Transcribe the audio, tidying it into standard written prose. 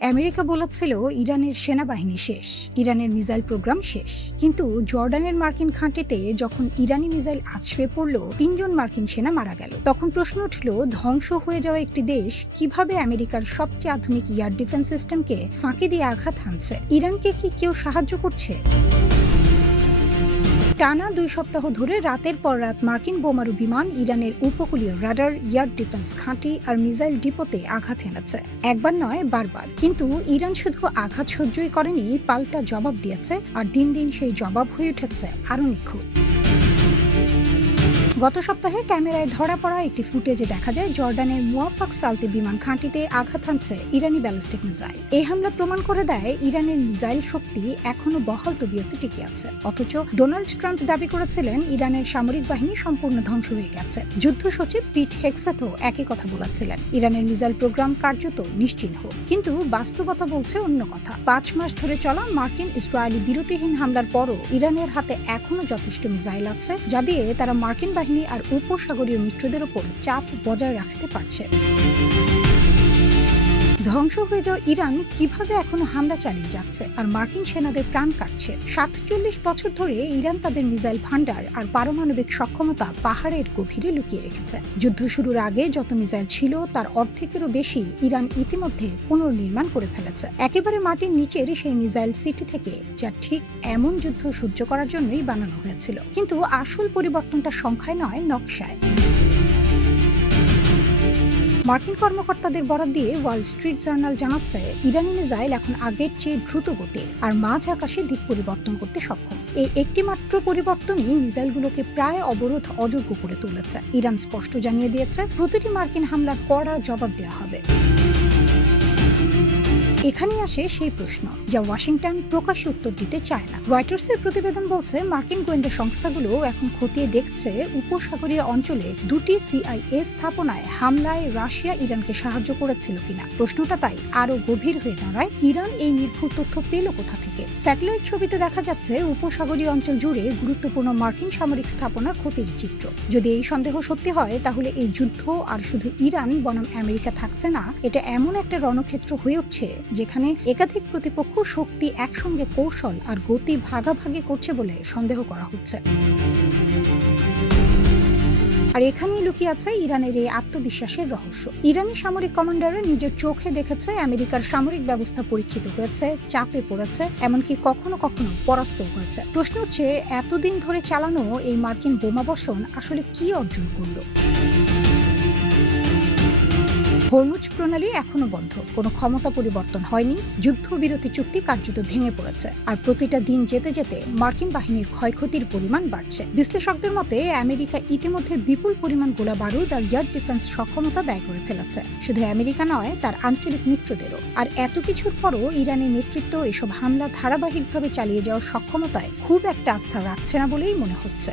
America বলেছিল ইরানের সেনাবাহিনী শেষ, ইরানের মিসাইল প্রোগ্রাম শেষ। কিন্তু জর্ডানের মার্কিন ঘাঁটিতে যখন ইরানি মিসাইল আছড়ে পড়ল, ৩ জন মার্কিন সেনা মারা গেল। তখন প্রশ্ন উঠল, ধ্বংস হয়ে যাওয়া একটি দেশ কিভাবে আমেরিকার সবচেয়ে আধুনিক এয়ার ডিফেন্স সিস্টেমকে ফাঁকি দিয়ে আঘাত হানছে? ইরানকে কি কেউ সাহায্য করছে? টানা ২ সপ্তাহ ধরে রাতের পর রাত মার্কিন বোমারু বিমান ইরানের উপকূলীয় রাডার, এয়ার ডিফেন্স ঘাঁটি আর মিসাইল ডিপোতে আঘাত হেনেছে। একবার নয়, বারবার। কিন্তু ইরান শুধু আঘাত সহ্যই করেনি, পাল্টা জবাব দিয়েছে। আর দিন দিন সেই জবাব হয়ে উঠেছে আরও নিখুঁত। গত সপ্তাহে ক্যামেরায় ধরা পড়া একটি ফুটেজে দেখা যায় জর্ডানের মুয়াফাক সালতে বিমান ঘাঁটিতে আঘাত হানছে ইরানি ব্যালিস্টিক মিসাইল। এই হামলা প্রমাণ করে দেয় ইরানের মিসাইল শক্তি এখনো বহাল তবিয়তে টিকে আছে। অথচ ডোনাল্ড ট্রাম্প দাবি করেছিলেন ইরানের সামরিক বাহিনী সম্পূর্ণ ধ্বংস হয়ে গেছে। যুদ্ধ সচিব পিট হেগসেথও একই কথা বলেছিলেন, ইরানের মিসাইল প্রোগ্রাম কার্যত নিশ্চিহ্ন। কিন্তু বাস্তবতা বলছে অন্য কথা। ৫ মাস ধরে চলা মার্কিন ইসরায়েলি বিরতিহীন হামলার পরও ইরানের হাতে এখনো যথেষ্ট মিসাইল আছে, যা দিয়ে তারা মার্কিন বাহিনী আর উপসাগরীয় মিত্রদের ওপর চাপ বজায় রাখতে পারছে। ধ্বংস হয়ে যাওয়া ইরান কিভাবে এখনো হামলা চালিয়ে যাচ্ছে আর মার্কিন সেনাদের প্রাণ কাটছে? ৪৭ বছর ধরে ইরান তাদের মিসাইল ভান্ডার আর পারমাণবিক সক্ষমতা পাহাড়ের গভীরে লুকিয়ে রেখেছে। যুদ্ধ শুরুর আগে যত মিসাইল ছিল তার অর্ধেকেরও বেশি ইরান ইতিমধ্যে পুনর্নির্মাণ করে ফেলেছে, একেবারে মাটির নিচের সেই মিসাইল সিটি থেকে, যা ঠিক এমন যুদ্ধ সহ্য করার জন্যই বানানো হয়েছিল। কিন্তু আসল পরিবর্তনটা সংখ্যায় নয়, নকশায়। মার্কিন কর্মকর্তাদের বরাত দিয়ে ওয়াল স্ট্রিট জার্নাল জানাচ্ছে, ইরানি মিসাইল এখন আগের চেয়ে দ্রুত গতির আর মাঝ আকাশে দিক পরিবর্তন করতে সক্ষম। এই একটি মাত্র পরিবর্তনই মিসাইলগুলোকে প্রায় অবরোধ অযোগ্য করে তুলেছে। ইরান স্পষ্ট জানিয়ে দিয়েছে, প্রতিটি মার্কিন হামলার কড়া জবাব দেওয়া হবে। এখানেই আসে সেই প্রশ্ন যা ওয়াশিংটন প্রকাশ্যে উত্তর দিতে চায় না। রয়টার্সের প্রতিবেদন বলছে, মার্কিন গোয়েন্দা সংস্থাগুলো এখন খতিয়ে দেখছে উপসাগরীয় অঞ্চলে 2টি CIA স্থাপনায় হামলায় রাশিয়া ইরানকে সাহায্য করেছিল কিনা। প্রশ্নটা তাই আরও গভীর হয়ে দাঁড়ায়, ইরান এই নির্ভুল তথ্য পেল কোথা থেকে? স্যাটেলাইট ছবিতে দেখা যাচ্ছে উপসাগরীয় অঞ্চল জুড়ে গুরুত্বপূর্ণ মার্কিন সামরিক স্থাপনার ক্ষতির চিত্র। যদি এই সন্দেহ সত্যি হয়, তাহলে এই যুদ্ধ আর শুধু ইরান বনাম আমেরিকা থাকছে না, এটা এমন একটা রণক্ষেত্র হয়ে উঠছে যেখানে একাধিক প্রতিপক্ষ শক্তি একসঙ্গে কৌশল আর গতি ভাগাভাগি করছে বলে সন্দেহ করা হচ্ছে। আর এখানেই লুকিয়ে আছে ইরানের এই আত্মবিশ্বাসের রহস্য। ইরানি সামরিক কমান্ডাররা নিজের চোখে দেখেছে আমেরিকার সামরিক ব্যবস্থা পরীক্ষিত হয়েছে, চাপে পড়েছে, এমনকি কখনো কখনো পরাস্ত হয়েছে। প্রশ্ন হচ্ছে, এতদিন ধরে চালানো এই মার্কিন বোমাবর্ষণ আসলে কি অর্জন করলো? হরমুজ প্রণালী এখনো বন্ধ, কোনো ক্ষমতা পরিবর্তন হয়নি, যুদ্ধবিরতি চুক্তি কার্যত ভেঙে পড়েছে। আর প্রতিটা দিন যেতে যেতে মার্কিন বাহিনীর ক্ষয়ক্ষতির পরিমাণ বাড়ছে। বিশ্লেষকদের মতে, আমেরিকা ইতিমধ্যে বিপুল পরিমাণ গোলা বারুদ আর এয়ার ডিফেন্স সক্ষমতা ব্যয় করে ফেলেছে। শুধু আমেরিকা নয়, তার আঞ্চলিক মিত্রদেরও। আর এত কিছুর পরও ইরানের নেতৃত্ব এসব হামলা ধারাবাহিকভাবে চালিয়ে যাওয়ার সক্ষমতায় খুব একটা আস্থা রাখছে না বলেই মনে হচ্ছে।